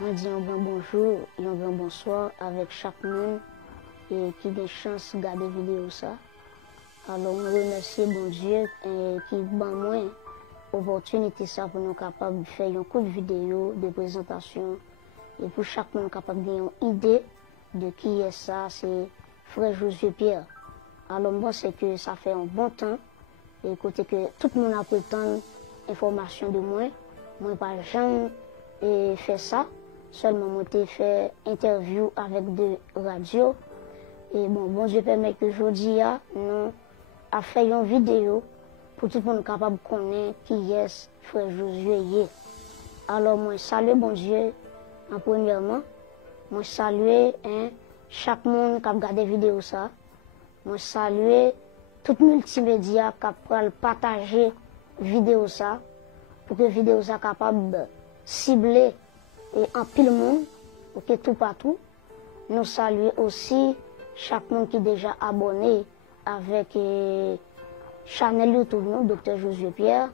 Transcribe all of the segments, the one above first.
On dit un bon bonjour et un bon bonsoir avec chaque monde et qui a des chances de regarder vidéo ça. Alors, on remercie bon Dieu qui m'a moi l'opportunité ça pour nous capables de faire un coup de vidéo, de présentation et pour chaque monde capable d'avoir une idée de qui est ça, c'est Frère Josué Pierre. Alors, moi, c'est que ça fait un bon temps et côté que tout le monde a pris tant d'informations de moi, moi, pas jamais fait ça. Seulement, j'ai fait interview avec deux radios. Et bon Dieu permet que aujourd'hui, nous avons fait une vidéo pour tout le monde capable de connaître qui est Frère Josué. Alors, moi, salue bon Dieu en premièrement. Moi, salue chaque monde qui a regardé la vidéo. Moi, salue tout multimédia qui a partagé la vidéo pour que la vidéo soit capable de cibler et en pile monde, pour que tout partout. Nous saluons aussi chaque monde qui est déjà abonné avec Chanel YouTube, Dr. Josué Pierre.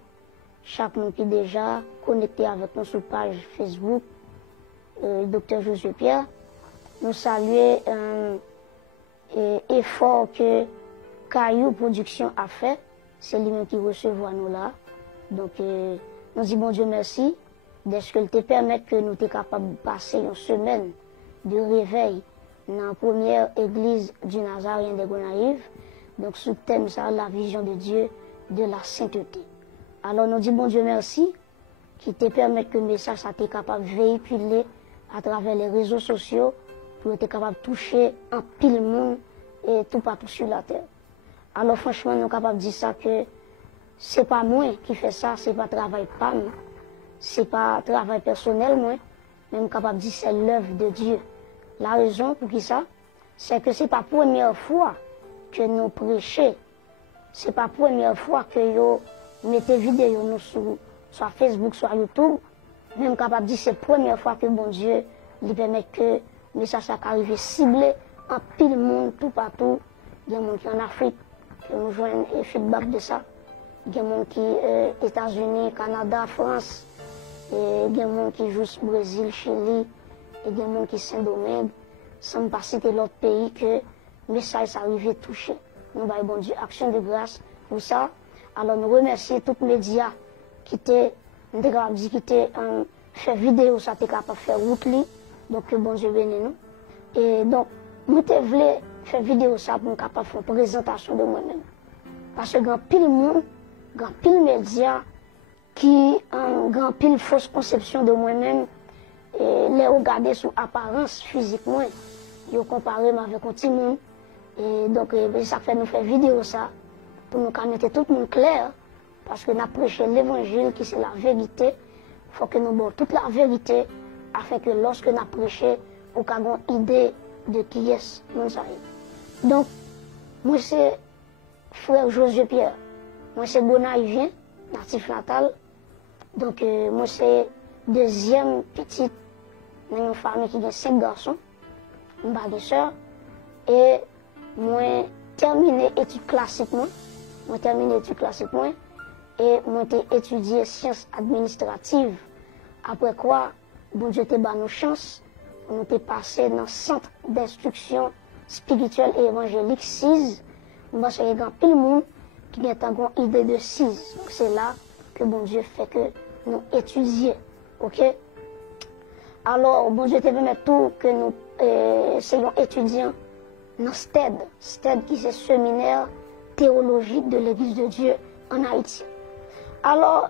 Chaque monde qui est déjà connecté avec nous sur page Facebook, Dr. Josué Pierre. Nous saluons l'effort que Caillou Production a fait. C'est lui-même qui recevra nous là. Donc, nous disons bon Dieu merci. Dès qu'il te permet que nous sommes capables de passer une semaine de réveil dans la première église du Nazarien de Gonaïves, donc sous le thème ça, la vision de Dieu, de la sainteté. Alors nous disons bon Dieu merci, qui te permet que le message soit capable de véhiculer à travers les réseaux sociaux pour être capable de toucher un pile monde et tout partout sur la terre. Alors franchement, nous sommes capables de dire ça que c'est pas moi qui fais ça, c'est pas travail pas moi. C'est pas travail personnel, moi, même capable de dire c'est l'œuvre de Dieu. La raison pour qui ça, c'est que c'est pas la première fois que nous prêchons. C'est pas la première fois que nous mettons vidéo nous sur Facebook, sur YouTube. Même capable de dire c'est la première fois que bon Dieu lui permet que le message arrive ciblé en pile monde, tout partout. Il y a des gens qui sont en Afrique, qui nous joignent et feedback de ça. Il y a des gens qui sont aux États-Unis, Canada, France. Et il y a des gens qui jouent au Brésil, Chili, et il y a des gens qui sont Saint-Domingue, sans ne pas citer l'autre pays que le message arrive à toucher. Nous avons bon Dieu, action de grâce pour ça. Alors nous remercions tous les médias qui étaient fait vidéo, ça était capable de faire route. Donc bon Dieu bénisse nous. Et donc, nous voulons faire vidéo ça pour nous capable de faire une présentation de moi-même. Parce que grand pile monde, grand pile médias, qui ont grand pile fausse conception de moi-même et les regarder sur apparence physiquement, ils comparé avec un petit monde. Et donc, ça fait nous faire vidéo ça pour nous mettre tout le monde clair parce que nous prêchons l'évangile qui c'est la vérité. Il faut que nous ayons toute la vérité afin que lorsque nous prêchons, nous ayons une idée de qui est nous. Donc, moi c'est Frère Josué Pierre, moi c'est Gonaïvien, natif natal. Donc, moi, c'est deuxième petite dans une famille qui a 5 garçons, une bague soeur. Et moi, terminé études classiques, et moi, j'ai étudié sciences administratives. Après quoi, bon Dieu t'a donné nos chances, on était passé dans le centre d'instruction spirituelle et évangélique 6. Moi, c'est un peu le monde qui a une idée de 6. Donc, c'est là que bon Dieu fait que nous étudions, ok? Alors, bon Dieu te permet tout que nous soyons étudiants dans STED qui est séminaire théologique de l'Église de Dieu en Haïti. Alors,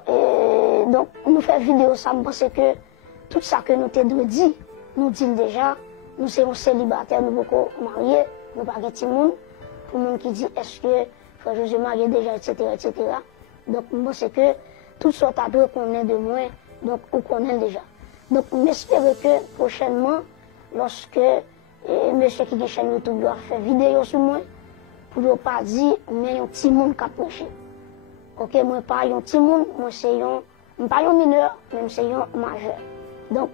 donc, nous faisons vidéo ça, parce que tout ça que nous t'avons dit, nous disons déjà, nous sommes célibataires, nous ne pouvons pas marier, nous ne pouvons pas de monde. Pour les gens qui disent, est-ce que Frère Josué marié déjà, etc., etc. Donc, moi, c'est que tout ce que qu'on est de moi, donc on connaît déjà. Donc, j'espère que prochainement, lorsque monsieur qui est chaîne YouTube doit faire vidéo sur moi, pour ne pas dire, mais un petit monde qui a prêché. Ok, moi, pas un petit monde, moi, c'est pas un mineur, même c'est un majeur. Donc,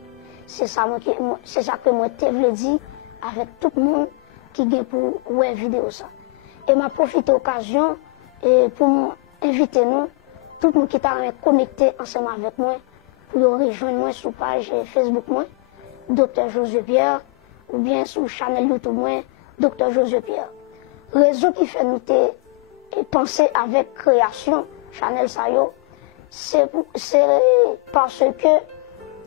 c'est ça que moi, je veux dire avec tout le monde qui vient pour voir vidéo ça. Et m'a profité de l'occasion pour inviter nous, tout le monde qui est connecté ensemble avec moi, pour rejoindre moi sur la page Facebook moi, Dr. Josué Pierre, ou bien sur Chanel YouTube, Dr. Josué Pierre. Raison qui fait nous penser avec création Chanel Sayo, c'est parce que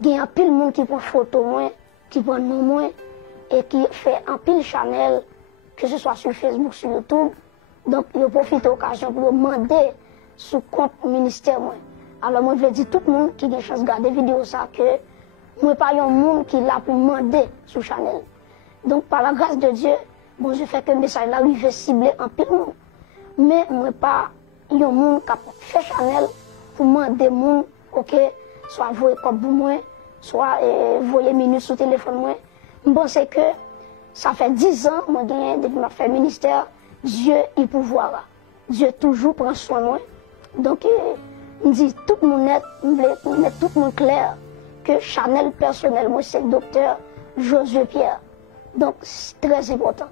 il y a un pile de monde qui prend photo moins, qui prend nom moins, et qui fait un pile Chanel, que ce soit sur Facebook, sur YouTube. Donc, il profite de l'occasion pour demander sur le compte ministère. Alors, moi, je dis tout le monde qui a chance de regarder la vidéo, ça, que moi, pas un monde qui l'a pour demander sur Chanel. Donc, par la grâce de Dieu, bon, je fais que le message là, il veut cibler un pile de monde. Mais moi, pas un monde qui a fait Chanel pour demander monde, ok, soit voyer comme pour moi, soit voyer minutes sur le téléphone. Moi, je pense que ça fait 10 ans, moi, depuis que je fais ministère, Dieu il pouvoir. Dieu toujours prend soin de moi. Donc, je dis tout le monde net, tout le monde clair que Chanel personnel, moi, c'est le docteur Josué Pierre. Donc, c'est très important.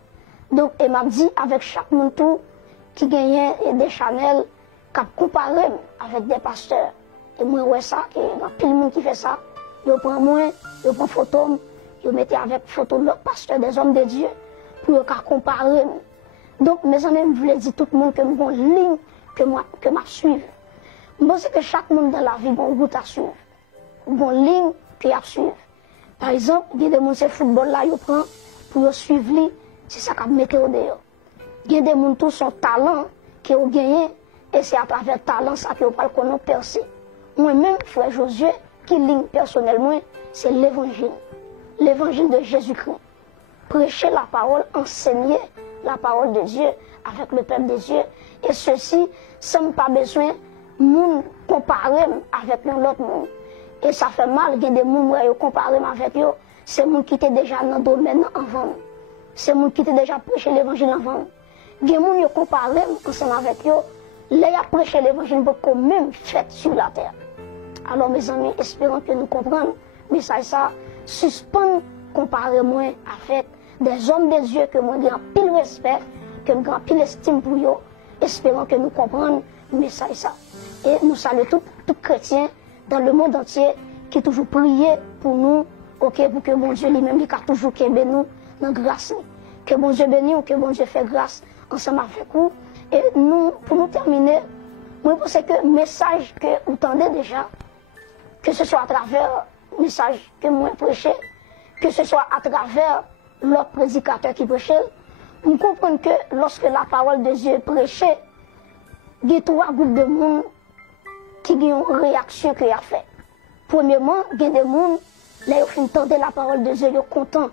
Donc, il m'a dit avec chaque monde tout qui gagne des Chanel, qui comparé avec des pasteurs. Et moi, ouais, ça, il y a plein de monde qui fait ça. Ils prennent moi, ils prennent photo, ils mettent avec photo de leurs pasteurs, des hommes de Dieu, pour comparer. Donc, mes amis, je voulais dire tout le monde que j'ai une ligne que je suivre. Je pense que chaque monde dans la vie a une route à suivre. Une ligne qu'il à suivre. Par exemple, il y a des gens qui football là, ils prennent pour suivre lui, c'est ça qu'ils mettent au dehors. Il y a des gens qui ont son talent, qui ont gagné, et c'est à travers le talent ça qu'ils ont percé. Moi-même, frère Josué, qui ligne personnellement, c'est l'évangile. L'évangile de Jésus-Christ. Prêcher la parole, enseigner la parole de Dieu avec le peuple de Dieu. Et ceci, sans pas besoin de comparer avec l'autre monde. Et ça fait mal, il y a des gens qui comparent avec eux. C'est les gens qui étaient déjà dans le domaine avant. C'est les gens qui étaient déjà prêché l'évangile avant. Il y a des gens qui comparent ensemble avec eux. Là, ils ont prêché l'évangile pour qu'on même fait sur la terre. Alors, mes amis, espérons que nous comprenions. Mais ça suspend comparer moi avec des hommes de Dieu que moi j'ai un pile respect, que moi j'ai un pile estime pour eux. Espérons que nous comprenions le message ça. Et nous saluons tous chrétiens dans le monde entier qui toujours prient pour nous, ok, pour que mon Dieu lui-même lui a toujours qu'aimer nous dans grâce. Que mon Dieu bénisse ou que mon Dieu fait grâce ensemble avec vous. Et nous, pour nous terminer, moi je pense que le message que vous entendez déjà, que ce soit à travers le message que moi prêché, que ce soit à travers l'autre prédicateur qui prêchait, nous comprenons que lorsque la parole de Dieu est prêchée, il y a 3 groupes de monde qui ont une réaction qu'il a fait. Premièrement, il y a des gens qui ont entendu la parole de Dieu, ils sont contents.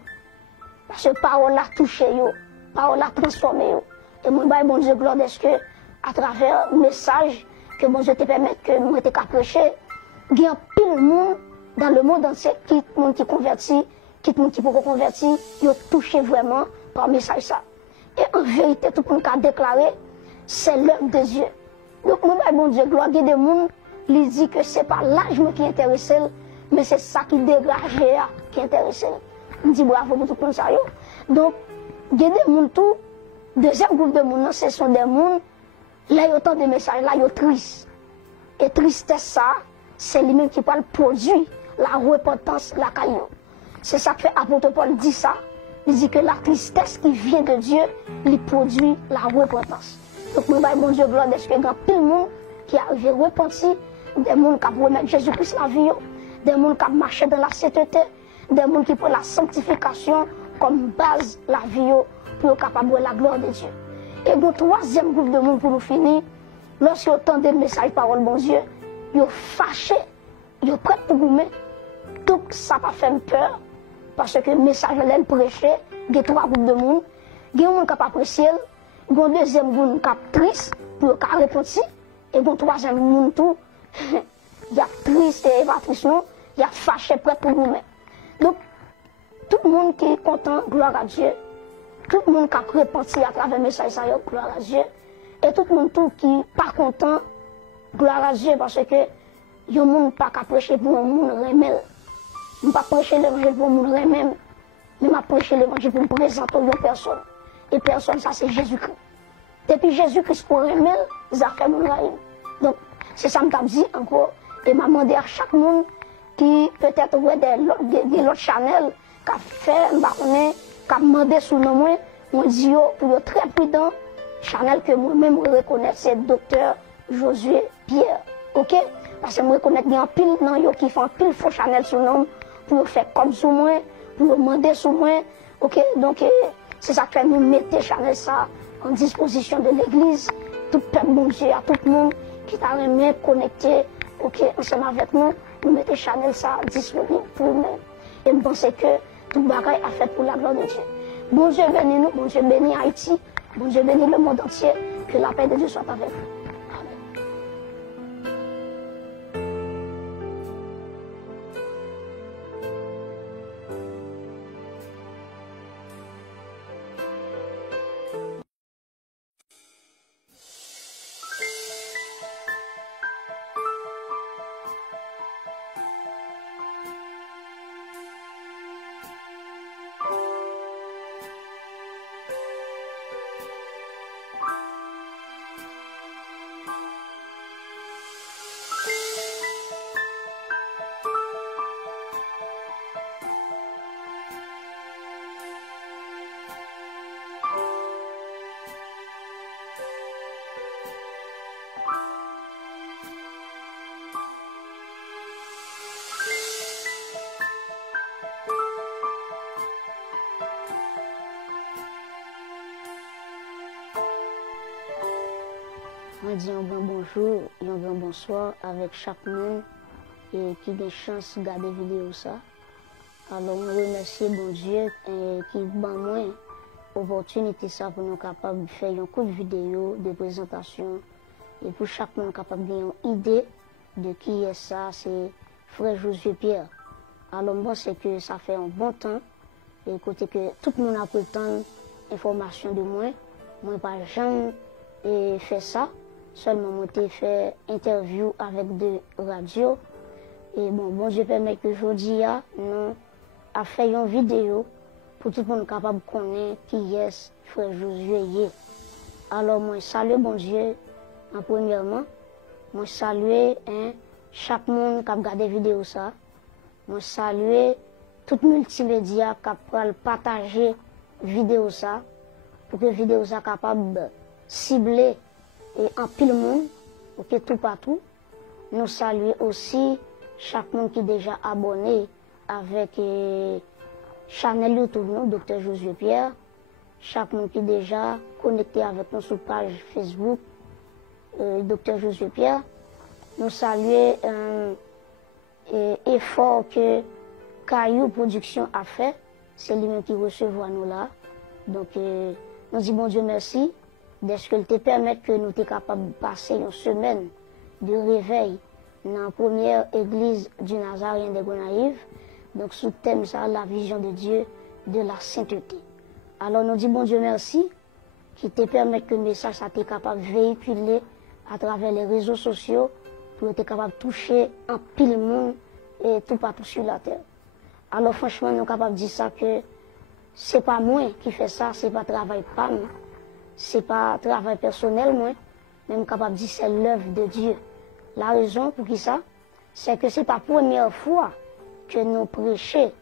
Parce que la parole a touché, la parole a transformé. Et moi, bon Dieu, gloire est-ce que, à travers le message que bon Dieu te permet que nous étions prêcher, il y a pile de monde dans le monde entier qui convertit, qui peut convertir, ils ont touché vraiment par le message ça. Et en vérité, tout le monde a déclaré, c'est l'œuvre de Dieu. Donc, moi, bon Dieu, gloire, il y a des gens qui disent que ce n'est pas l'âge qui intéresse, mais c'est ça qui dégage qui intéresse. Je dis bravo pour tout le monde ça. Donc, il y a des gens tout. Deuxième groupe de monde, ce sont des gens, là, il y a autant de messages, là, ils sont tristes. Et tristesse, ça, c'est lui-même qui parle produit la repentance, la caillou. C'est ça que l'apôtre Paul dit ça. Il dit que la tristesse qui vient de Dieu, il produit la repentance. Donc, moi, bon Dieu, gloire, est-ce qu'il y a tout le monde qui arrive à repentir, des gens qui ont remettre Jésus-Christ la vie, des gens qui ont marché dans la sainteté, des gens qui prennent la sanctification comme base la vie pour être capable de la gloire de Dieu. Et le troisième groupe de monde pour nous finir, lorsqu'ils entendent le message parole bon Dieu, ils sont fâchés, ils sont prêts pour goumer. Donc ça n'a pas fait peur, parce que le message est prêché, il y a 3 groupes de monde. Il y a des gens qui n'ont pas apprécié, il y a un deuxième groupe qui est triste pour répondre, et il y a un troisième groupe tout, il y a triste et pas triste, il y a fâché, prêt pour goumer. Donc, tout le monde qui est content, gloire à Dieu. Tout le monde qui a repenti à travers le message, gloire à Dieu. Et tout le monde qui n'est pas content, gloire à Dieu, parce que il y a des gens qui ne prêcher pour un monde remel. Je ne pas prêcher l'évangile pour un monde remel, mais je prêcher l'évangile pour me présenter une personne. Et personne, ça c'est Jésus-Christ. Depuis Jésus-Christ pour remel, ça fait mon raïm. Donc, c'est ça que je dit encore. Et je demandé à chaque monde qui peut-être ouais des l'autre Chanel qui a fait qui a demandé sous nom moi dit pour être très prudent Chanel que moi-même reconnaître c'est docteur Josué Pierre. OK? Parce que moi reconnaître il y a un pile dans yo qui font pile faux Chanel sous nom pour faire comme sous moi, pour demander sous moi. OK? Donc c'est ça que nous mettons Chanel ça en disposition de l'église, tout peuple bon Dieu, à tout le monde qui t'a remis connecté, OK, ensemble avec nous, nous mettons Chanel ça disponible pour nous. Et je pense que tout le bagage a fait pour la gloire de Dieu. Bon Dieu bénit nous, bon Dieu bénit Haïti, bon Dieu bénit le monde entier, que la paix de Dieu soit avec vous. On dit un bon bonjour et un bon bonsoir avec chaque monde qui a la chance de regarder la vidéo ça. Alors, on remercie bon Dieu qui m'a donné l'opportunité pour nous capables de faire un coup de vidéo, de présentation et pour chaque monde capable d'avoir une idée de qui est ça, c'est frère Josué Pierre. Alors, moi, c'est que ça fait un bon temps et côté que tout le monde a pris le temps d'information de moi. Moi, pas jamais fait ça. Seulement, j'ai fait interview avec des radios. Et bon Dieu permet que aujourd'hui, nous avons fait une vidéo pour tout le monde capable de connaître qui est frère Josué. Alors, moi, salue bon Dieu en premièrement. Moi, salue chaque monde qui a regardé la vidéo. Moi, salue tout multimédia qui a partagé la vidéo pour que la vidéo soit capable de cibler et en pile monde, ok, tout partout. Nous saluons aussi chaque monde qui est déjà abonné avec Chanel YouTube, Dr. Josué Pierre. Chaque monde qui est déjà connecté avec nous sur page Facebook, Dr. Josué Pierre. Nous saluons l'effort que Caillou Production a fait. C'est lui-même qui recevra nous là. Donc, nous disons bon Dieu merci. Est-ce qu'il te permet que nous sommes capables de passer une semaine de réveil dans la première église du Nazarien de Gonaïves, donc sous thème ça, la vision de Dieu, de la sainteté. Alors nous disons bon Dieu merci, qui te permet que le message soit capable de véhiculer à travers les réseaux sociaux pour être capable de toucher un pile monde et tout partout sur la terre. Alors franchement, nous sommes capables de dire ça que c'est pas moi qui fais ça, c'est pas travail pas moi. C'est pas travail personnel, moi, même capable de dire c'est l'œuvre de Dieu. La raison pour qui ça, c'est que c'est pas la première fois que nous prêchons.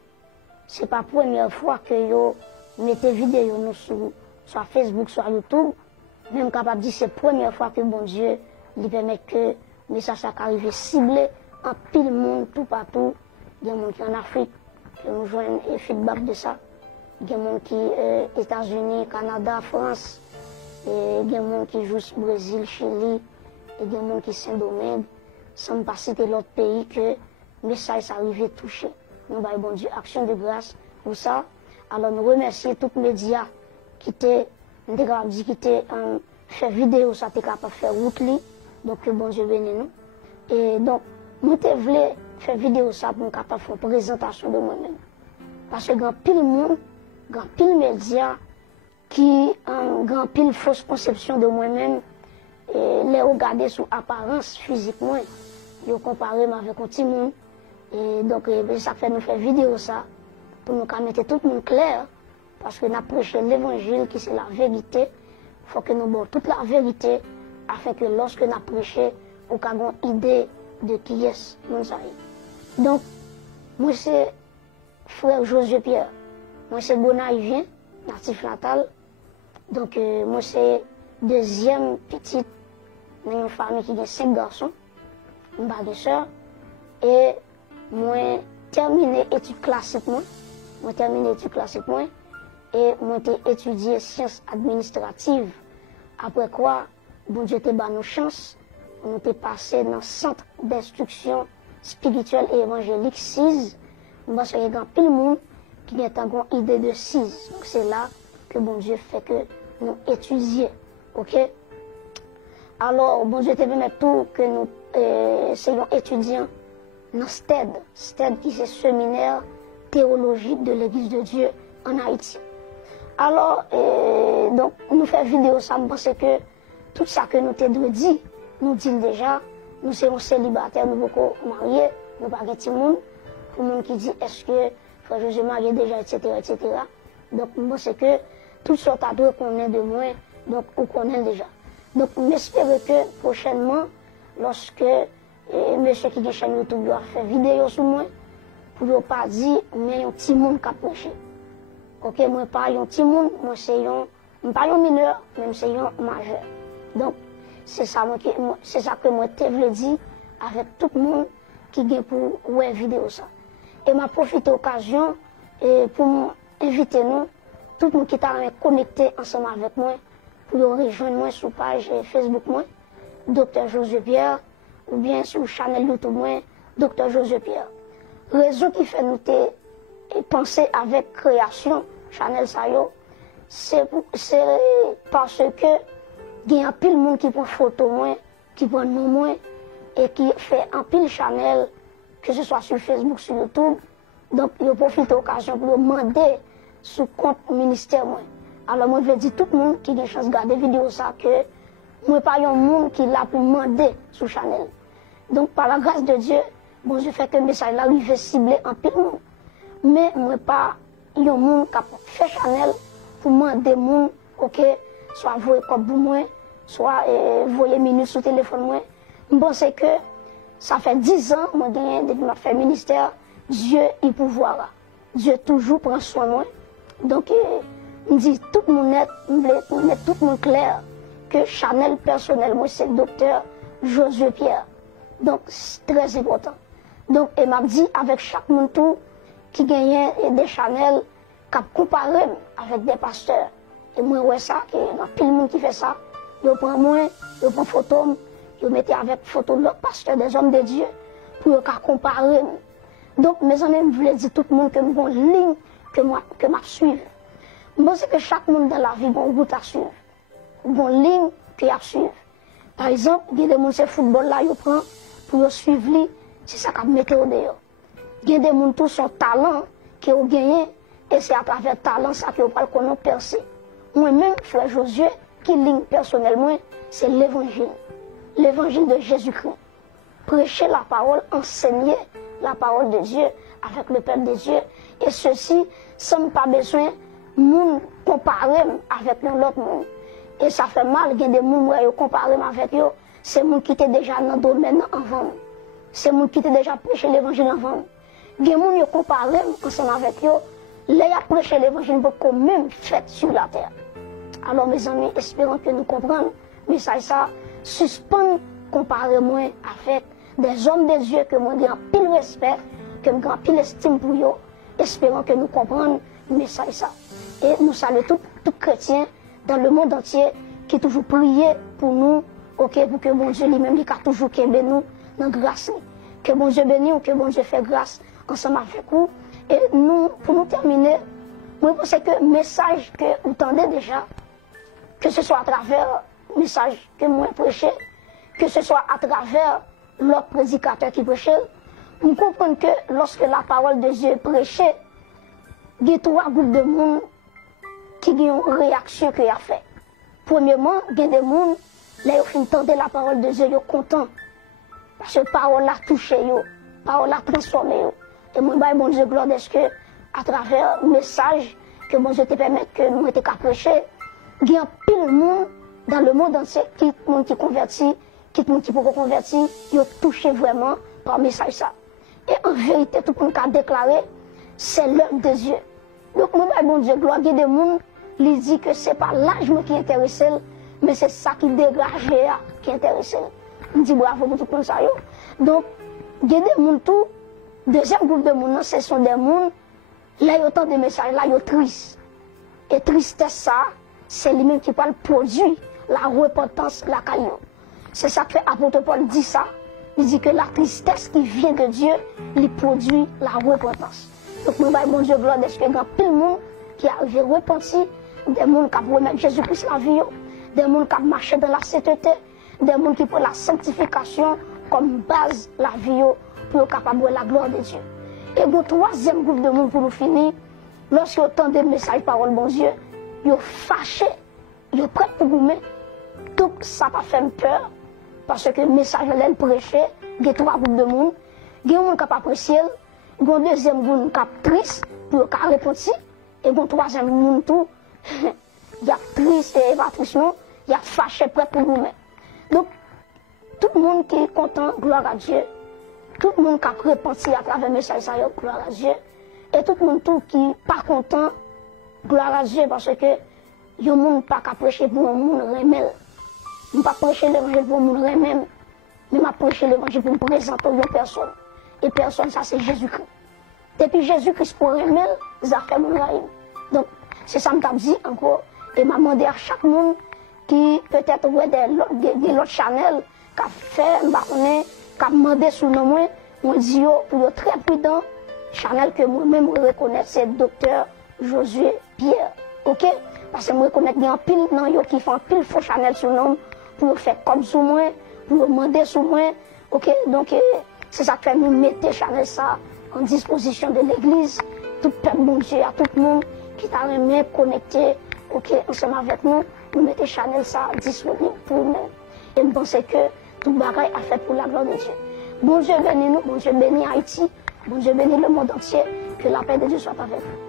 C'est pas la première fois que nous mettons vidéo nous sur Facebook, sur YouTube. Même capable de dire c'est la première fois que bon Dieu lui permet que le message arrive ciblé en pile monde, tout partout. Il y a des gens qui sont en Afrique, qui nous joignent et feedback de ça. Il y a des gens qui sont aux États-Unis, Canada, France. Et il y a des gens qui jouent au Brésil, Chili, et il y a des gens qui sont Saint-Domingue, sans ne pas citer l'autre pays que le message arrive à toucher. Nous avons bon Dieu, action de grâce pour ça. Alors nous remercions tous les médias qui étaient fait vidéo, ça était capable de faire route. Donc que bon Dieu bénisse nous. Et donc, nous voulons faire vidéo ça pour nous capable faire une présentation de moi-même. Parce que il y a pile monde, il y a pile médias qui ont grand pile fausse conception de moi-même et les regarder sous apparence physiquement, ils comparé avec un petit monde. Et donc, ça fait nous faire vidéo ça pour nous mettre tout le monde clair parce que nous prêchons l'évangile qui c'est la vérité. Il faut que nous ayons toute la vérité afin que lorsque nous prêchons, nous ayons une idée de qui est le monde. Donc, Moi, c'est frère Josué Pierre. Moi, c'est Gonaïvien, natif natal. Donc, moi, c'est deuxième petite dans une famille qui a 5 garçons, une bague de soeur. Et moi, terminé études classiques, moi, terminé études classiques, moi, et moi, j'ai étudié sciences administratives. Après quoi, bon Dieu t'a donné nos chances, on était passé dans le centre d'instruction spirituelle et évangélique 6. Parce qu'il y a pile de monde qui a une idée de 6. Donc c'est là que bon Dieu fait que nous étudions. Ok? Alors, bon Dieu te permet tout que nous soyons étudiants dans STED. STED qui est séminaire théologique de l'Église de Dieu en Haïti. Alors, donc, nous faisons vidéo ça, je pense que tout ça que nous t'avons dit, nous disons déjà, nous sommes célibataires, nous ne pouvons pas marier, nous ne pouvons pas de monde. Pour le monde qui dit, est-ce que frère José marié déjà, etc., etc. Donc, je pense que tout ça, tu dois connaître de moi, donc, on connaît déjà. Donc, j'espère que prochainement, lorsque monsieur qui est chaîne YouTube doit faire vidéo sur moi, pour ne pas dire, mais un petit monde qui a prêché. Ok, moi, pas un petit monde, moi, c'est pas un mineur, même c'est un majeur. Donc, c'est ça que moi, je veux dire avec tout le monde qui vient pour voir vidéo ça. Et m'a profité de l'occasion pour inviter nous, tout le monde qui est connecté ensemble avec moi, pour rejoindre moi sur la page Facebook moi, Dr. Josué Pierre, ou bien sur le channel YouTube moi, Dr. Josué Pierre. Raison qui fait nous penser avec création, channel Sayo, c'est parce que il y a un pile de monde qui prend photo moi, qui prend nom moi, et qui fait un pile channel, que ce soit sur Facebook, sur YouTube. Donc, il profite de l'occasion pour demander sur le compte ministère moi. Alors, moi, je veux dire tout le monde qui a une chance de regarder la vidéo, ça, que moi, pas un monde qui l'a pour demander sur le channel. Donc, par la grâce de Dieu, bon, je fais que le message là, il fait cibler un peu de monde. Mais moi, pas un monde qui a fait channel pour demander monde, ok, soit voyer comme pour moi, soit voyer minutes sur le téléphone moi. Je pense que ça fait 10 ans, moi, depuis que je fais ministère, Dieu est pouvoir. Dieu toujours prend soin de moi. Donc, je dis tout le monde net, tout le monde clair que Chanel personnel, moi, c'est le docteur Josué Pierre. Donc, c'est très important. Donc, il m'a dit avec chaque monde tout qui gagne des Chanel, qui comparé avec des pasteurs. Et moi, ouais, ça, il y a plein de monde qui fait ça. Je prends moi, je prends photo, je mets avec photo de l'autre pasteur, des hommes de Dieu, pour comparer. Donc, mes amis, je voulais dire tout le monde que je une ligne que je suivre. Je pense que chaque monde dans la vie a une route à suivre. Une ligne que à suivre. Par exemple, il y a des gens qui football là, ils prennent pour suivre lui, c'est ça qu'ils mettent au dehors. Il y a des gens qui sont talent qui ont gagné, et c'est à travers le talent ça qu'ils ont percé. Moi-même, frère Josué, qui ligne personnellement, c'est l'évangile. L'évangile de Jésus-Christ. Prêcher la parole, enseigner la parole de Dieu avec le peuple de Dieu. Et ceci, sans pas besoin de comparer avec l'autre monde. Et ça fait mal, il y a des gens qui comparent avec eux. C'est les gens qui étaient déjà dans le domaine avant. C'est les gens qui étaient déjà prêché l'évangile avant. Il y a des gens qui comparent ensemble avec eux. Là, ils ont prêché l'évangile pour qu'on même fait sur la terre. Alors, mes amis, espérons que nous comprenions. Mais ça, suspend comparer-moi avec des hommes de Dieu que moi j'ai un pile respect, que moi j'ai un pile estime pour eux. Espérons que nous comprenions le message ça. Et nous saluons tous chrétiens dans le monde entier qui toujours prié pour nous, ok, pour que bon Dieu lui-même a toujours qu'aimer nous dans la grâce. Que bon Dieu bénisse ou que bon Dieu fait grâce ensemble avec vous. Et nous, pour nous terminer, moi je pense que le message que vous entendez déjà, que ce soit à travers le message que moi prêché, que ce soit à travers l'autre prédicateur qui prêchait, nous comprenons que lorsque la parole de Dieu est prêchée, il y a 3 groupes de monde qui ont une réaction qu'il a fait. Premièrement, il y a des gens, là, ils entendent la parole de Dieu, ils sont contents. Parce que la parole a touché, la parole a transformé. Et moi, je bon Dieu, gloire, est-ce que, à travers le message que bon Dieu te permet que nous étions prêcher, il y a pile de monde dans le monde entier qui convertit, qui peut convertir, ils ont touché vraiment par le message ça. Et en vérité, tout le monde a déclaré, c'est l'œuvre de Dieu. Donc, moi, bon Dieu, gloire, il y a des gens qui disent que ce n'est pas l'âge qui intéresse, mais c'est ça qui dégage qui intéresse. Je dis bravo pour tout le monde. Donc, il y a des gens tout. Deuxième groupe de monde, ce sont des gens, là, il y a autant de messages, là, ils sont tristes. Et tristesse, ça, c'est lui-même qui parle produit la repentance, la caillou. C'est ça que l'apôtre Paul dit ça. Il dit que la tristesse qui vient de Dieu, il produit la repentance. Donc, nous avons bon Dieu, gloire, parce qu'il y a plein de monde qui arrive repenti, des gens qui remettent Jésus-Christ la vie, des gens qui marchent dans la sainteté, des gens qui prennent la sanctification comme base la vie pour être capable de la gloire de Dieu. Et le troisième groupe de monde pour nous finir, lorsqu'ils entendent des messages parole bon Dieu, ils sont fâchés, ils sont prêts pour vous. Tout ça pas fait peur, parce que le message est prêché, il y a trois groupes de monde. Il y a des gens qui apprécient, il y a un deuxième groupe qui est triste pour répondre, et il y a un troisième groupe tout, il y a triste et évacuation, il y a fâché prêt pour vous. Donc, tout le monde qui est content, gloire à Dieu. Tout le monde qui a repenti à travers le message, gloire à Dieu. Et tout le monde qui n'est pas content, gloire à Dieu, parce que il y a des gens qui ne prêcher pour un monde remel. Je ne pas prêcher l'évangile pour un monde remel, mais je prêcher l'évangile pour me présenter une personne. Et personne, ça c'est Jésus-Christ. Depuis Jésus-Christ pour remel, ça fait mon rêve. Donc, c'est ça que je dit encore. Et je demandé à chaque monde qui peut-être des autres channels, qui a fait, qui a demandé sous le nom, on dit pour être très prudent, Chanel que moi-même reconnais, c'est docteur Josué Pierre. Ok? Parce que moi reconnais qu'il y a un pile dans yo qui font pile faux Chanel sur nom pour faire comme sous moi, pour demander sous moi. Ok? Donc, c'est ça que nous mettons Chanel ça en disposition de l'église. Tout le peuple, bon Dieu, à tout le monde qui t'a remis connecté, ok, ensemble avec nous, nous mettons Chanel ça disponible pour nous. Et je pense que tout le bagage a fait pour la gloire de Dieu. Bon Dieu bénis nous, bon Dieu bénis Haïti, bon Dieu bénis le monde entier, que la paix de Dieu soit avec vous.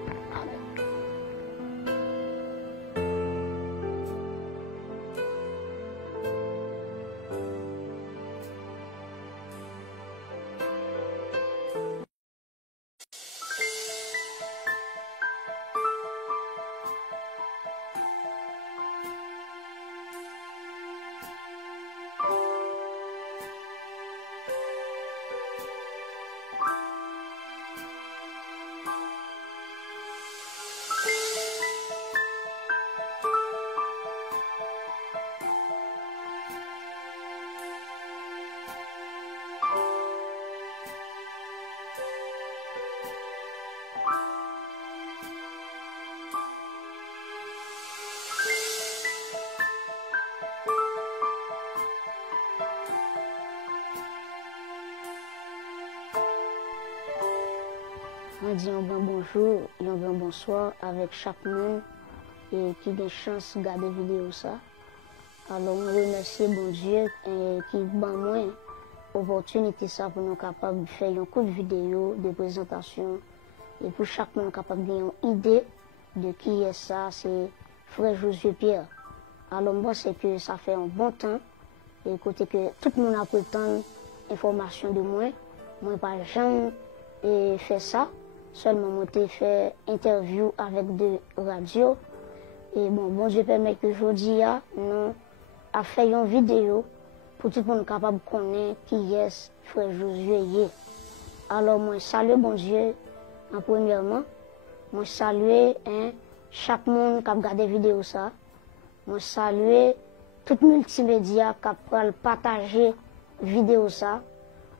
On dit un bon bonjour et un bon bonsoir avec chaque monde et qui a des chances de regarder la vidéo ça. Alors, on remercie bon Dieu qui m'a moi l'opportunité ça pour nous capables de faire un coup de vidéo, de présentation et pour chaque monde capable de avoir une idée de qui est ça, c'est frère Josué Pierre. Alors, moi, c'est que ça fait un bon temps et côté que tout le monde a pris le temps d'information de moi, moi, pas jamais fait ça. Seulement, j'ai fait interview avec des radios. Et bon Dieu permet que aujourd'hui, nous avons fait une vidéo pour tout le monde capable de connaître qui est frère Josué. Alors, moi, salue bon Dieu en premièrement. Moi, salue chaque monde qui a regardé la vidéo. Moi, salue tout multimédia qui a partagé la vidéo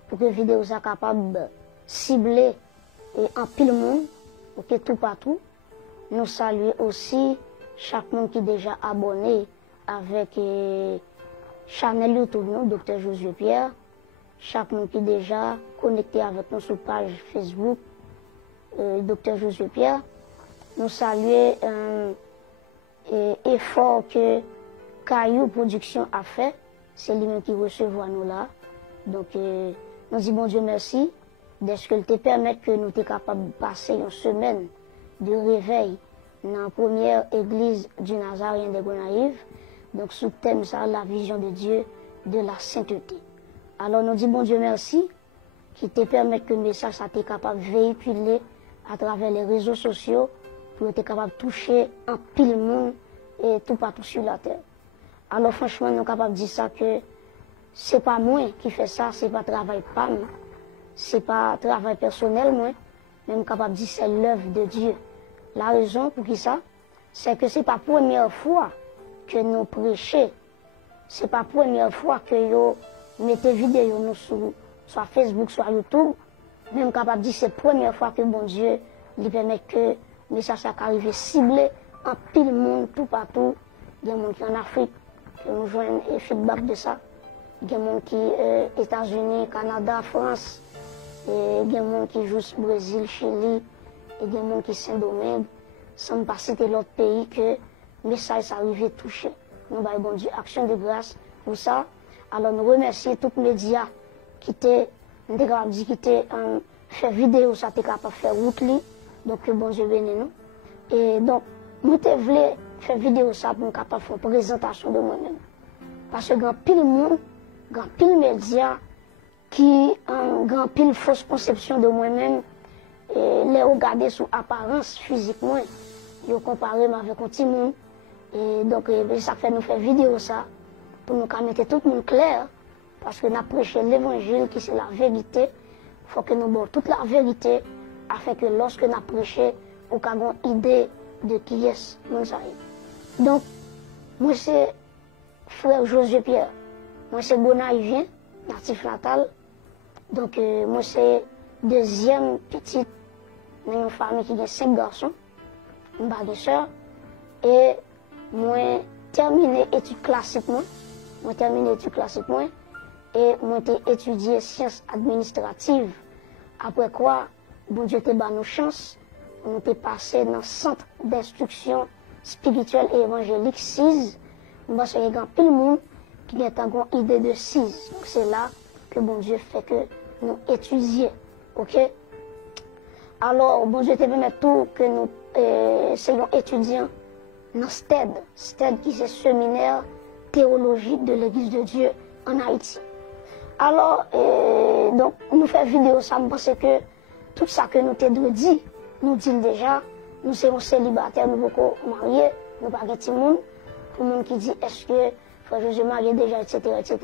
pour que la vidéo soit capable de cibler et en pile monde, ok, tout partout. Nous saluons aussi chaque monde qui est déjà abonné avec Chanel YouTube, Dr Josué Pierre. Chaque monde qui est déjà connecté avec nous sur page Facebook, Dr Josué Pierre. Nous saluons l'effort que Caillou Production a fait. C'est lui-même qui recevra nous là. Donc, nous disons bon Dieu merci. Est-ce qu'il te permet que nous sommes capables de passer une semaine de réveil dans la première église du Nazarien de Gonaïves. Donc, sous thème ça, la vision de Dieu, de la sainteté. Alors, nous disons bon Dieu merci, qui te permettent que le message ça t'est capable de véhiculer à travers les réseaux sociaux pour être capable de toucher un pile monde et tout partout sur la terre. Alors franchement, nous sommes capables de dire ça que c'est pas moi qui fais ça, c'est pas travail pas moi, c'est pas travail personnel moi, mais nous sommes capables de dire c'est l'œuvre de Dieu. La raison pour qui ça, c'est que c'est pas la première fois que nous prêchons, c'est pas la première fois que nous mettons vidéo nous sur Facebook, sur YouTube, même capable de dire c'est la première fois que bon Dieu lui permet que le message arrive ciblé en pile monde tout partout. Il y a des gens qui en Afrique, qui nous joignent et feedback de ça. Il y a des gens qui États-Unis, Canada, France, et il y a des gens qui jouent au Brésil, Chili, et il y a des gens qui Saint-Domingue, sans ne pas citer l'autre pays que le message arrive touché. Nous avons bon Dieu action de grâce pour ça. Alors nous remercions tous les médias qui étaient fait vidéo, ça était capable de faire route li. Donc que bon Dieu bénisse nous. Et donc, moi je voulais faire vidéo ça pour capable faire une présentation de moi-même. Parce que grand pile monde, grand pile médias qui ont grand pile fausse conception de moi-même et les regarder sous apparence physiquement, ils comparé avec un petit monde. Et donc ça fait nous faire vidéo ça pour nous mettre tout le monde clair. Parce que nous prêchons l'évangile qui c'est la vérité. Il faut que nous ayons toute la vérité afin que lorsque nous prêchons, nous ayons une idée de qui est nous. Donc, moi c'est frère Josué Pierre. Moi c'est Gonaïvien, natif natal. Donc moi c'est deuxième petite dans une famille qui a 5 garçons, une bague de soeur. Et moi terminé études classiques moi. Moi terminé études classiques moi. Et moi j'ai étudié sciences administratives. Après quoi, bon Dieu t'a donné nos chances. On était passé dans le centre d'instruction spirituelle et évangélique 6. Moi, c'est un grand pile monde qui a une idée de 6. Donc c'est là que bon Dieu fait que nous étudions. Ok? Alors, bon Dieu te permet tout que nous soyons étudiants dans STED. STED qui c'est séminaire théologique de l'Église de Dieu en Haïti. Alors, donc, nous faisons vidéo, ça me pense que tout ça que nous t'avons dit, nous disons déjà, nous sommes célibataires, nous ne pouvons pas marier, nous ne pouvons pas de monde. Pour le monde qui dit, est-ce que frère Josué marié déjà, etc., etc.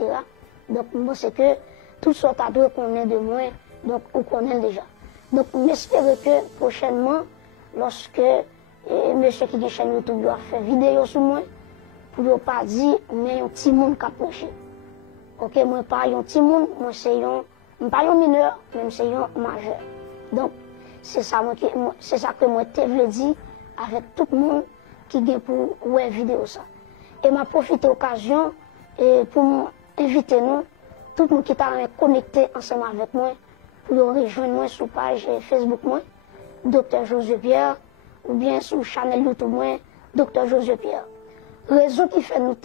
Donc, je pense que tout ce que tu connais de moi, donc, on connaît déjà. Donc, j'espère que prochainement, lorsque monsieur qui est chaîne YouTube doit faire vidéo sur moi, pour ne pas dire, mais un petit monde qui a prêché. Ok, moi, pas un petit monde, moi, c'est pas un mineur, même c'est un majeur. Donc, c'est ça que moi, je veux dire avec tout le monde qui vient pour voir vidéo ça. Et m'a profité de l'occasion pour inviter nous, tout le monde qui est connecté ensemble avec moi, pour rejoindre moi sur la page Facebook moi, Dr. Josué Pierre, ou bien sur la chaîne YouTube moi, Dr. Josué Pierre. Raison qui fait nous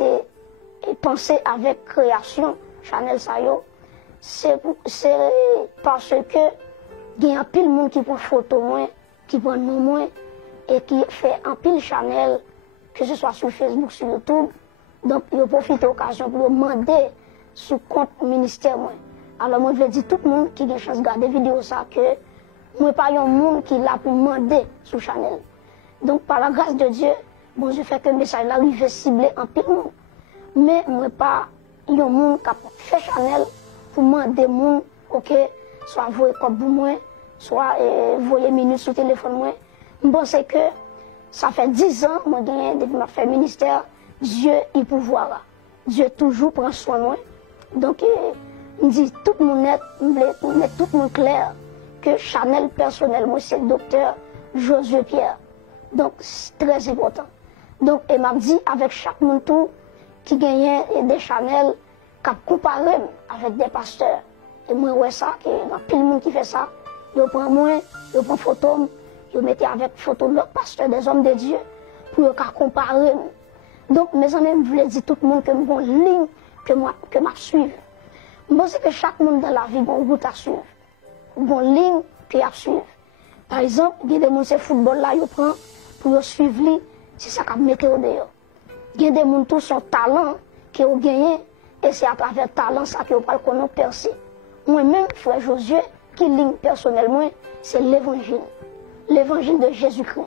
penser avec création, Chanel Sayo, c'est parce que il y a un pile de monde qui prend photo moi, qui prend nom moi, et qui fait un pile Chanel, que ce soit sur Facebook, sur YouTube. Donc, il profite de l'occasion pour demander sur le compte ministère moi. Alors, moi, je veux dire tout le monde qui a la chance de regarder la vidéo, ça, que moi, pas un monde qui est là pour demander sur Chanel. Donc, par la grâce de Dieu, bon, je fais que le message là, il veut cibler un pile de monde. Mais moi, pas un monde qui a fait Chanel pour demander monde, ok, soit voyer comme pour moi, soit voyer minutes sur le téléphone moi. Je pense que ça fait 10 ans, moi, depuis que je fais ministère, Dieu est pouvoir. Dieu toujours prend soin de moi. Donc, je dis tout le monde net, tout le monde clair que Chanel personnellement, c'est le docteur Josué Pierre. Donc, c'est très important. Donc, il m'a dit avec chaque monde tout qui gagne des Chanel, qui comparé avec des pasteurs. Et moi, ouais ça, il y a plein de monde qui fait ça. Je prends moi, je prends photo, je mets avec photo de l'autre pasteur, des hommes de Dieu, pour comparer. Donc, mes amis, je voulais dire tout le monde que j'ai une ligne que je suivre. Je pense que chaque monde dans la vie a une route à suivre. Une ligne que à suivre. Par exemple, il y a des gens qui football là, ils prennent pour suivre, c'est ça qu'ils mettent au dehors. Il y a des gens qui sont talent qui ont gagné, et c'est à travers le talent ça qu'ils ont percé. Moi-même, frère Josué, qui ligne personnellement, c'est l'évangile. L'évangile de Jésus-Christ.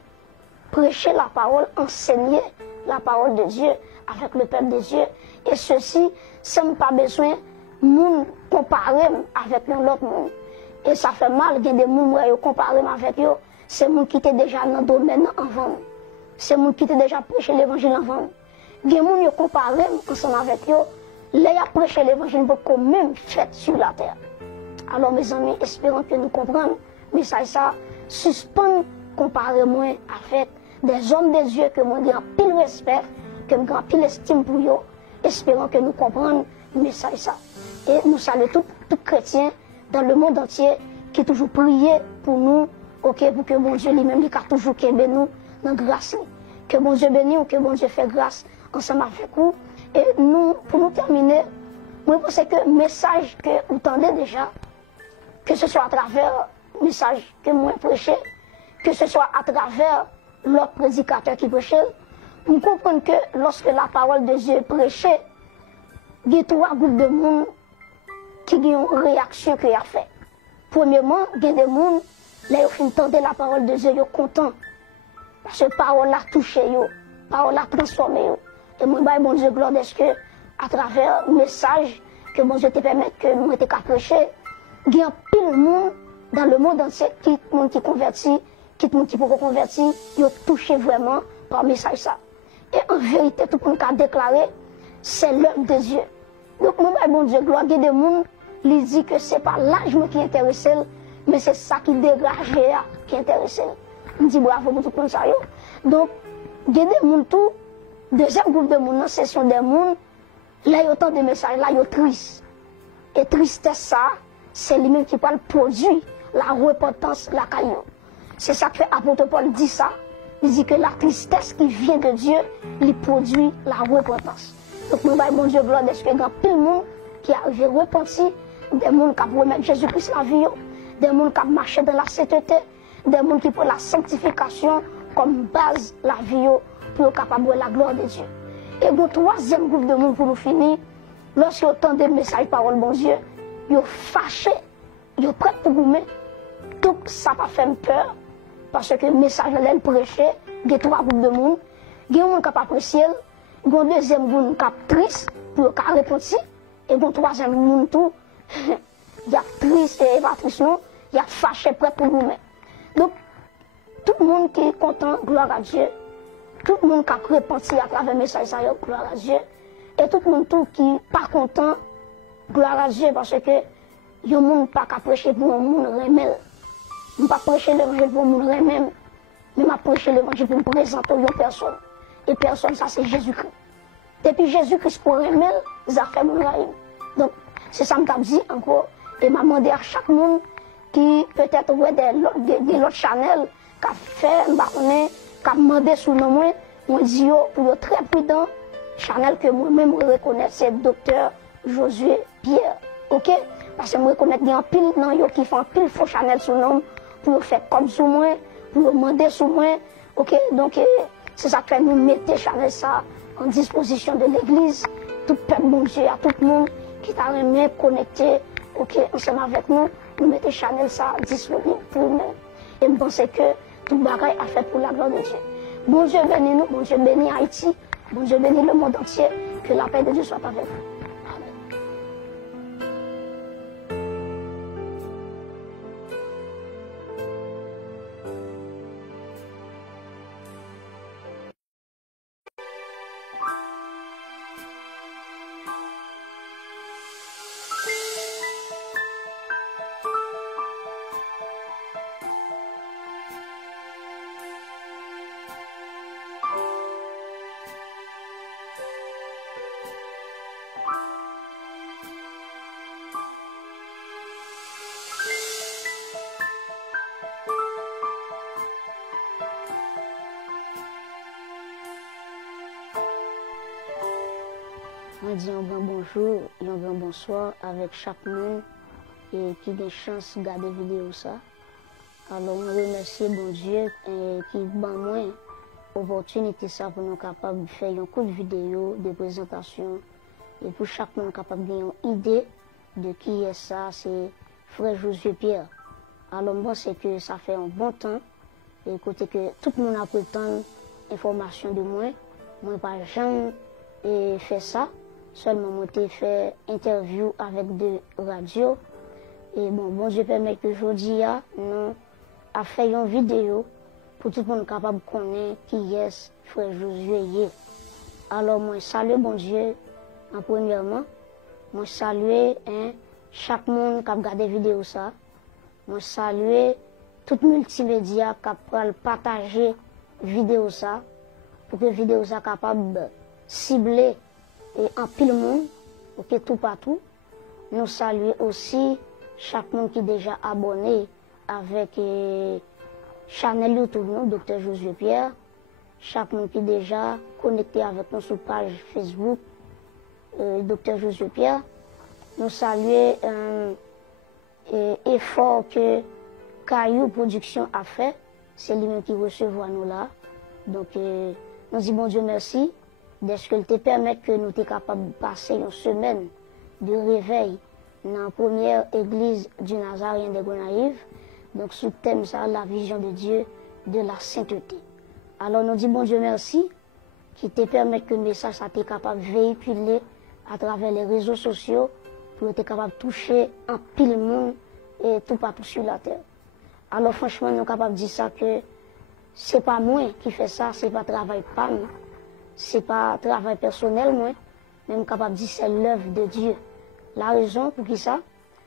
Prêcher la parole, enseigner la parole de Dieu avec le peuple de Dieu. Et ceci, sans pas besoin de comparer avec l'autre monde. Et ça fait mal, il y a des gens qui comparent avec eux. C'est les gens qui étaient déjà dans le domaine avant. C'est les gens qui étaient déjà prêché l'évangile avant. Il y a des gens qui comparent ensemble avec eux. Là, ils ont prêché l'évangile pour qu'on même fait sur la terre. Alors, mes amis, espérons que nous comprenions. Mais ça suspend comparément avec des hommes de Dieu que moi j'ai un pile respect, que moi j'ai un pile estime pour eux. Espérons que nous comprenions le message. Et nous saluons tous chrétiens dans le monde entier qui toujours prié pour nous, ok, pour que mon Dieu lui-même, il a toujours qu'aimer nous dans la grâce. Que mon Dieu bénisse ou que mon Dieu fait grâce ensemble avec vous. Et nous, pour nous terminer, moi je pense que le message que vous entendez déjà, que ce soit à travers le message que moi prêché, que ce soit à travers l'autre prédicateur qui prêchait, nous comprenons que lorsque la parole de Dieu est prêchée, il y a trois groupes de monde qui ont une réaction qu'il a fait. Premièrement, il y a des gens, là, ils entendent la parole de Dieu, ils sont contents. Parce que la parole a touché, la parole a transformé. Et moi, bon Dieu, gloire, est-ce que, à travers le message que bon Dieu te permet que nous étions prêcher, il y a pile de monde dans le monde entier qui convertit, qui peut convertir, ils ont touché vraiment par le message ça. Et en vérité, tout le monde a déclaré, c'est l'œuvre de Dieu. Donc, moi, bon Dieu, gloire, il y a des gens qui disent que ce n'est pas l'âge qui intéresse, mais c'est ça qui dégage qui intéresse. Je dis bravo pour tout le monde. Donc, il y a des gens tout, deuxième groupe de monde, ce sont des gens, là, il y a autant de messages, là, ils sont tristes. Et tristesse, ça, c'est lui-même qui parle produit la repentance, la caillou. C'est ça que l'apôtre Paul dit ça. Il dit que la tristesse qui vient de Dieu, il produit la repentance. Donc, nous, bon Dieu, gloire, est-ce qu'il y a plein de monde qui arrive à repentir, des gens qui remettre Jésus-Christ la vie, des gens qui marchent dans la sainteté, des gens qui prennent la sanctification comme base la vie pour être capable de la gloire de Dieu. Et le troisième groupe de monde pour nous finir, lorsqu'ils entendent des messages parole bon Dieu, ils sont fâchés, ils sont prêts pour vous. Tout ça pas fait peur, parce que le message de prêché, il y a trois groupes de monde. Il y a des gens qui apprécient, il y a un deuxième groupe qui est triste pour répondre, et il y a un troisième groupe tout, il y a triste et pas triste, il y a fâché prêt pour vous. Donc, tout le monde qui est content, gloire à Dieu. Tout le monde qui a repenti à travers le message, gloire à Dieu. Et tout le monde qui n'est pas content, gloire à Dieu, parce que il y a des gens qui ne prêcher pour un monde remel. Je ne pas prêcher l'évangile pour un monde remel, mais je prêcher l'évangile pour me présenter une personne. Et personne, ça c'est Jésus-Christ. Depuis Jésus-Christ pour remel, ça fait mon raïm. Donc, c'est ça que je dit encore. Et je demandé à chaque monde qui peut-être des autres channels, qui a fait, qui a demandé sous le nom, on dit pour être très prudent, Chanel que moi-même reconnais, c'est le docteur Josué Pierre. Ok? Parce que je reconnais qu'il y a un pile dans eux qui font pile faux Chanel sous nom pour faire comme sous moi, pour demander sous moi. Ok? Donc, c'est ça que nous mettons Chanel ça en disposition de l'église. Tout le peuple, bon Dieu, à tout le monde qui t'a remis connecté, ok, ensemble avec nous, nous mettons Chanel ça disponible pour nous. Et je pense que tout le bagage a fait pour la gloire de Dieu. Bon Dieu bénit nous, bon Dieu bénit Haïti. Bon Dieu bénit le monde entier, que la paix de Dieu soit avec vous. On dit un grand bonjour et un grand bonsoir avec chaque monde et qui a des chances de regarder la vidéo ça. Alors, on remercie bon Dieu qui m'a moi l'opportunité ça pour nous capables de faire un coup de vidéo, de présentation et pour chaque monde capable d'avoir une idée de qui est ça, c'est Frère Josué Pierre. Alors, moi, c'est que ça fait un bon temps. Et côté que tout le monde a pris tant d'informations de moi. Moi, pas jamais fait ça. Seulement, moi, j'ai fait interview avec de radio. Et bon Dieu permet que aujourd'hui, nous avons fait une vidéo pour tout le monde capable de connaître qui est frère Josué. Alors, moi, salue bon Dieu en premièrement. Moi, salue chaque monde qui a regardé la vidéo. Moi, salue tout multimédia qui a partagé la vidéo pour que la vidéo soit capable de cibler et en pile monde, pour que tout partout. Nous saluons aussi chaque monde qui est déjà abonné avec Chanel YouTube, Dr. Josué Pierre. Chaque monde qui est déjà connecté avec nous sur page Facebook, Dr. Josué Pierre. Nous saluons l'effort que Caillou Production a fait. C'est lui-même qui recevra nous là. Donc, nous disons bon Dieu merci d'être que te permettre que nous soyons capables de passer une semaine de réveil dans la première église du Nazarien de Gonaïves. Donc, sous le thème, ça, la vision de Dieu, de la sainteté. Alors, nous disons bon Dieu merci qui te permet que le message soit capable de véhiculer à travers les réseaux sociaux pour être capable de toucher un pile monde et tout partout sur la terre. Alors, franchement, nous sommes capables de dire ça que ce n'est pas moi qui fais ça, ce n'est pas travail pas moi, ce n'est pas travail personnel moi, mais nous sommes capables de dire que c'est l'œuvre de Dieu. La raison pour qui ça,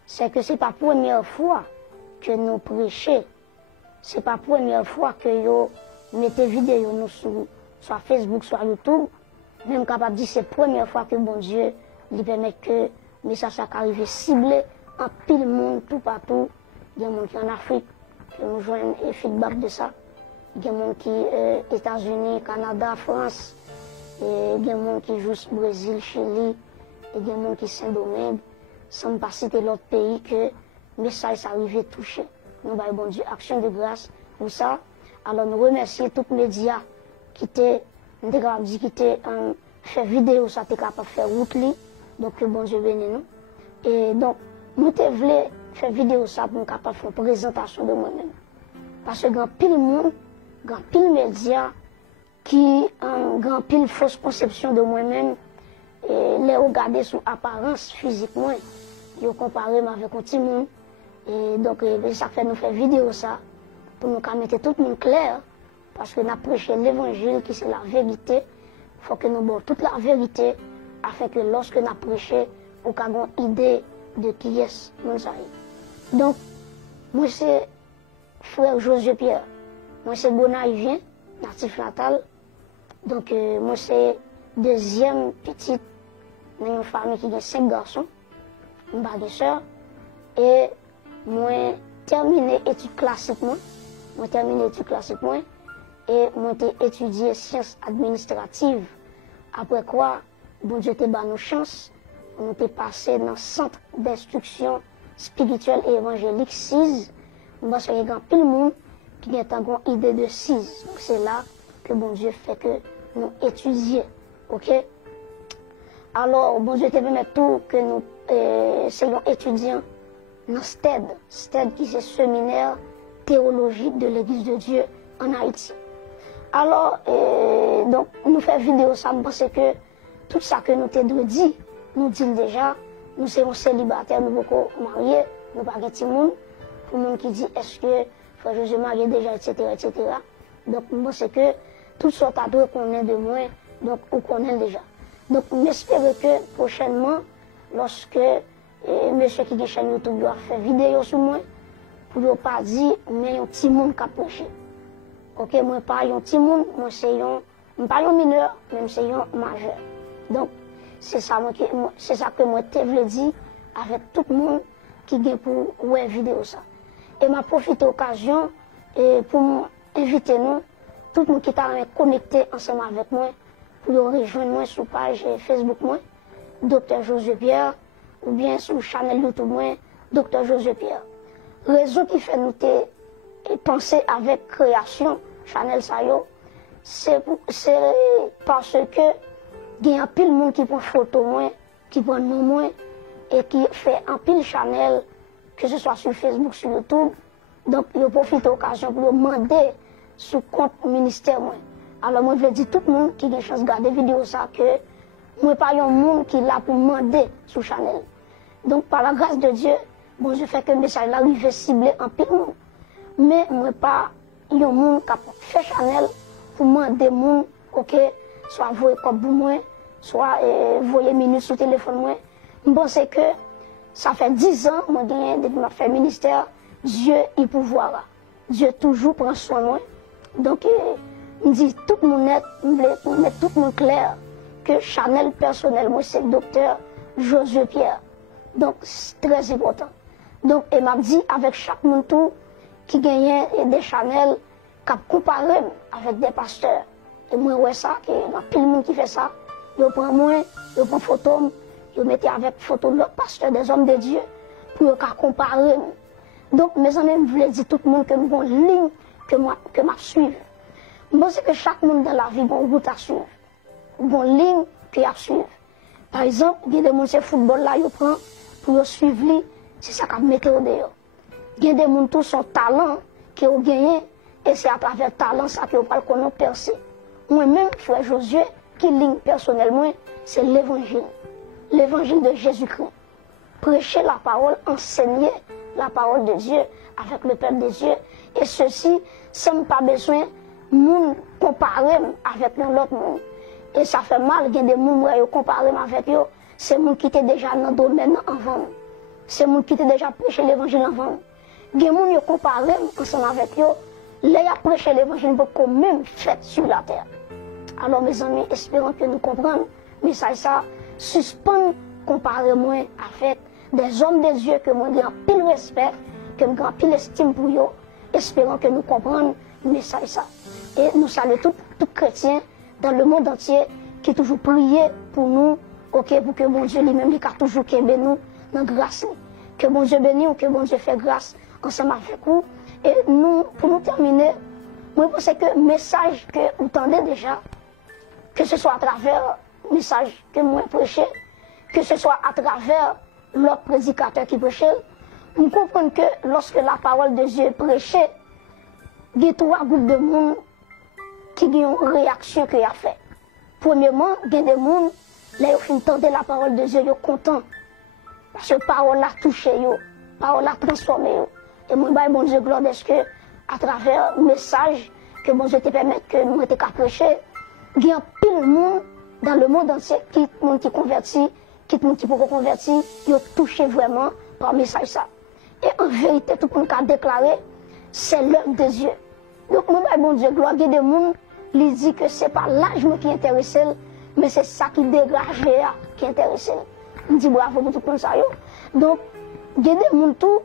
c'est que ce n'est pas la première fois que nous prêchons. Ce n'est pas la première fois que nous mettons vidéo nous sur Facebook, sur YouTube. Même capable de dire que c'est la première fois que bon Dieu lui permet que le message arrive ciblé en pile monde, tout partout. Il y a des gens qui sont en Afrique, qui nous joignent et feedback de ça. Il y a des gens qui sont aux États-Unis, Canada, France. Et il y a des gens qui jouent au Brésil, Chili. Et il y a des gens qui sont Saint-Domingue. Sans ne pas citer l'autre pays que le message arrive toucher. Nous avons bon Dieu, action de grâce pour ça. Alors nous remercions tous les médias qui étaient fait vidéo, ça était capable de faire route. Donc bon Dieu bénisse nous. Et donc, nous voulons faire vidéo ça pour nous capable de faire une présentation de moi-même. Parce que grand pile monde, grand pile médias qui ont grand pile fausse conception de moi-même et les regarder sous apparence physiquement, ils comparé avec un petit monde. Et donc, ça fait nous faire vidéo ça pour nous mettre tout le monde clair. Parce que nous avons prêché l'évangile qui c'est la vérité. Il faut que nous ayons toute la vérité afin que lorsque nous prêchons, nous ayons une idée de qui est nous. Donc, moi c'est frère Josué Pierre. Moi c'est Gonaïvien, natif natal. Donc, moi c'est deuxième petite dans une famille qui a 5 garçons, une bague soeur. Et moi terminé études classiques. Et moi j'ai étudié sciences administratives. Après quoi, bon Dieu te donné nos chances. On était passé dans le centre d'instruction spirituelle et évangélique 6. Parce qu'il y a tout le monde qui a une idée de 6. Donc c'est là que bon Dieu fait que nous étudions. Ok? Alors, bon Dieu te permet tout que nous soyons étudiants dans STED. STED qui est séminaire théologique de l'Église de Dieu en Haïti. Alors, donc, nous faisons vidéo ça, parce que tout ça que nous t'avons dit, nous disons déjà, nous sommes célibataires, nous ne pouvons pas marier, nous ne pouvons pas de monde. Pour le monde qui dit, est-ce que frère Josué marié déjà, etc., etc. Donc, moi, c'est que tout ce que qu'on est de moi, donc, on connaît déjà. Donc, j'espère que prochainement, lorsque monsieur qui a une chaîne YouTube doit faire vidéo sur moi, pour ne pas dire, mais un petit monde qui a prêché. Ok, moi, pas un petit monde, moi, c'est pas un mineur, même c'est un majeur. Donc, c'est ça que moi, je veux dire avec tout le monde qui vient pour voir vidéo ça. Et m'a profité de l'occasion pour inviter nous, tout le monde qui est connecté ensemble avec moi, pour rejoindre moi sur la page Facebook moi, Dr. Josué Pierre, ou bien sur la chaîne YouTube moi, Dr. Josué Pierre. Raison qui fait nous penser avec création, Chanel Sayo, c'est parce que il y a un pile de monde qui prend photo moi, qui prend nom moi, et qui fait un pile Chanel, que ce soit sur Facebook, sur YouTube, Donc, ils profitent de l'occasion pour demander sous compte ministère. Alors, moi, je veux dire tout le monde qui a une chance de regarder la vidéo, ça, que moi, pas un monde qui est là pour demander sur Chanel. Donc, par la grâce de Dieu, bon, je fais que le message là arrive ciblé en pile monde. Mais moi, pas un monde qui a fait Chanel pour demander monde, ok, soit voyer comme pour moi, soit voyer minutes sur le téléphone. Moi, je pense que ça fait 10 ans, moi, depuis que je fais ministère, Dieu est pouvoir. Dieu toujours prend soin de moi. Donc, je dis tout le monde net, mettre tout le monde clair que Chanel personnel, moi, c'est le docteur Josué Pierre. Donc, c'est très important. Donc, il m'a dit avec chaque monde tout qui gagnait des Chanel, qui a comparé avec des pasteurs. Et moi, ouais, ça, il y a plein de monde qui fait ça. Ils prennent moi, ils prennent photo, ils mettent avec photo de l'autre pasteur, des hommes de Dieu, pour comparer. Donc, mes amis, je voulais dire tout le monde que nous avons une ligne que je suivre. Je pense que chaque monde dans la vie a une route à suivre. Une ligne qu'il a à suivre. Par exemple, il y a des gens qui football là, ils prennent pour suivre lui, c'est ça qu'on met au dehors. Il y a des gens qui sont talent qui ont gagné, et c'est à travers le talent ça qu'ils ont percé. Moi-même, frère Josué, qui ligne personnellement, c'est l'évangile. L'évangile de Jésus-Christ. Prêcher la parole, enseigner la parole de Dieu avec le peuple de Dieu. Et ceci, sans pas besoin de comparer avec l'autre monde. Et ça fait mal, il y a des gens qui comparent avec eux. C'est gens qui étaient déjà dans le domaine avant. C'est gens qui étaient déjà prêché l'évangile avant. Il y a des gens qui comparent ensemble avec eux. Là, ils ont prêché l'évangile pour qu'on même fait sur la terre. Alors, mes amis, espérons que nous comprenions. Mais ça suspend comparer-moi avec des hommes de Dieu que moi, j'ai un pile respect, que j'ai un pile estime pour eux. Espérons que nous comprenions le message. Et nous saluons tous chrétiens dans le monde entier qui toujours prié pour nous, ok, pour que mon Dieu lui-même lui a toujours aimé nous dans la grâce. Que mon Dieu bénisse ou que mon Dieu fait grâce ensemble avec vous. Et nous, pour nous terminer, moi je pense que le message que vous entendez déjà, que ce soit à travers le message que moi prêché, que ce soit à travers l'autre prédicateur qui prêchait, nous comprenons que lorsque la parole de Dieu est prêchée, il y a 3 groupes de monde qui ont une réaction qu'il a fait. Premièrement, il y a des gens, là, ils ont entendu la parole de Dieu, ils sont contents. Parce que la parole a touché, la parole a transformé. Et moi, bon Dieu, gloire, est-ce que, à travers le message que mon Dieu te permet que nous étions prêcher, il y a pile de monde dans le monde entier qui convertit, qui peut convertir, ils ont touché vraiment par le message ça. Et en vérité, tout le monde a déclaré, c'est l'œuvre de Dieu. Donc, moi, bon Dieu, gloire, il y a des gens qui disent que ce n'est pas l'âge qui intéresse, mais c'est ça qui dégage qui intéresse. Je dis bravo pour tout le monde ça. Donc, il y a des gens tout,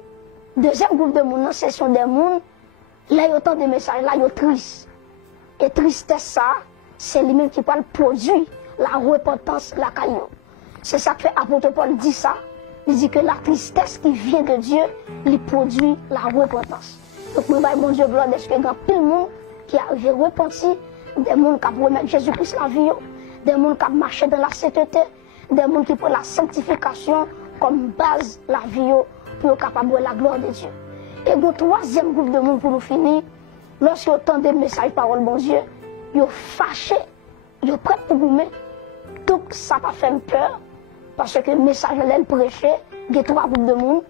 deuxième groupe de monde, ce sont des gens, là, il y a autant de messages, là, ils sont tristes. Et tristesse, ça, c'est lui-même qui parle produit la repentance, la caillou. C'est ça que l'apôtre Paul dit ça. Il dit que la tristesse qui vient de Dieu, il produit la repentance. Donc, moi, mon Dieu, gloire, est-ce qu'il y a plein de monde qui arrive repenti, des gens qui ont remettre Jésus-Christ la vie, des gens qui ont marché dans la sainteté, des gens qui prennent la sanctification comme base la vie pour être capable de la gloire de Dieu. Et le troisième groupe de monde pour nous finir, lorsqu'ils entendent des messages parole bon Dieu, ils sont fâchés, ils sont prêts pour vous mettre. Tout ça va faire peur, parce que le message est prêché, il y a 3 groupes de monde,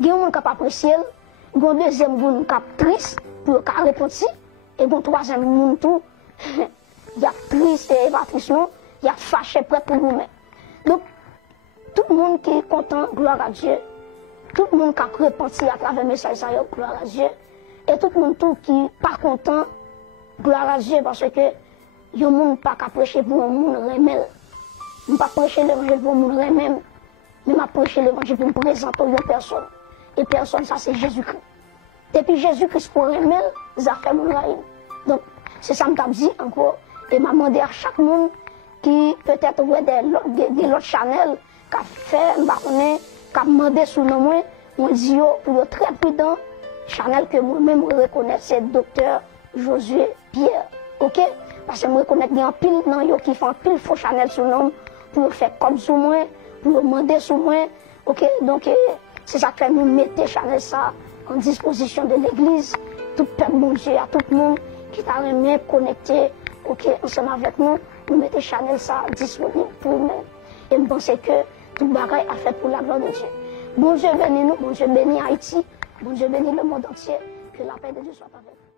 il y a un monde qui n'a pas apprécié, il y a un deuxième monde qui est triste pour répondre, et il y a un troisième monde tout, il y a triste et pas triste, il y a fâché, prêt pour vous mettre. Donc, tout le monde qui est content, gloire à Dieu, tout le monde qui a repenti à travers le message, gloire à Dieu, et tout le monde tout qui n'est pas content, gloire à Dieu, parce que il y a un monde qui n'a pas prêché pour un monde remel. Je ne pas prêcher l'évangile pour un monde remel, mais je prêcher l'évangile pour me présenter à une personne. Et personne, ça c'est Jésus-Christ. Depuis Jésus-Christ pour remel, ça fait mon raïm. Donc, c'est ça que je dit encore. Et je demandé à chaque monde qui peut-être des autres channels, qui a fait, qui a demandé sous nom, on dit pour être très prudent, Chanel que moi-même reconnais, c'est docteur Josué Pierre. Ok? Parce que je reconnais qu'il y a un pile qui font pile faux Chanel sous nom pour faire comme sous moi, pour demander sous moi. Ok? Donc, c'est ça que nous mettons Chanel ça en disposition de l'Église, tout peuple, bon Dieu, à tout le monde qui t'a remis connecté, ok, ensemble avec nous, nous mettons Chanel ça disponible pour nous. Et je pense que tout le bagage a fait pour la gloire de Dieu. Bon Dieu bénit nous, bon Dieu bénit Haïti, bon Dieu bénit le monde entier, que la paix de Dieu soit avec vous.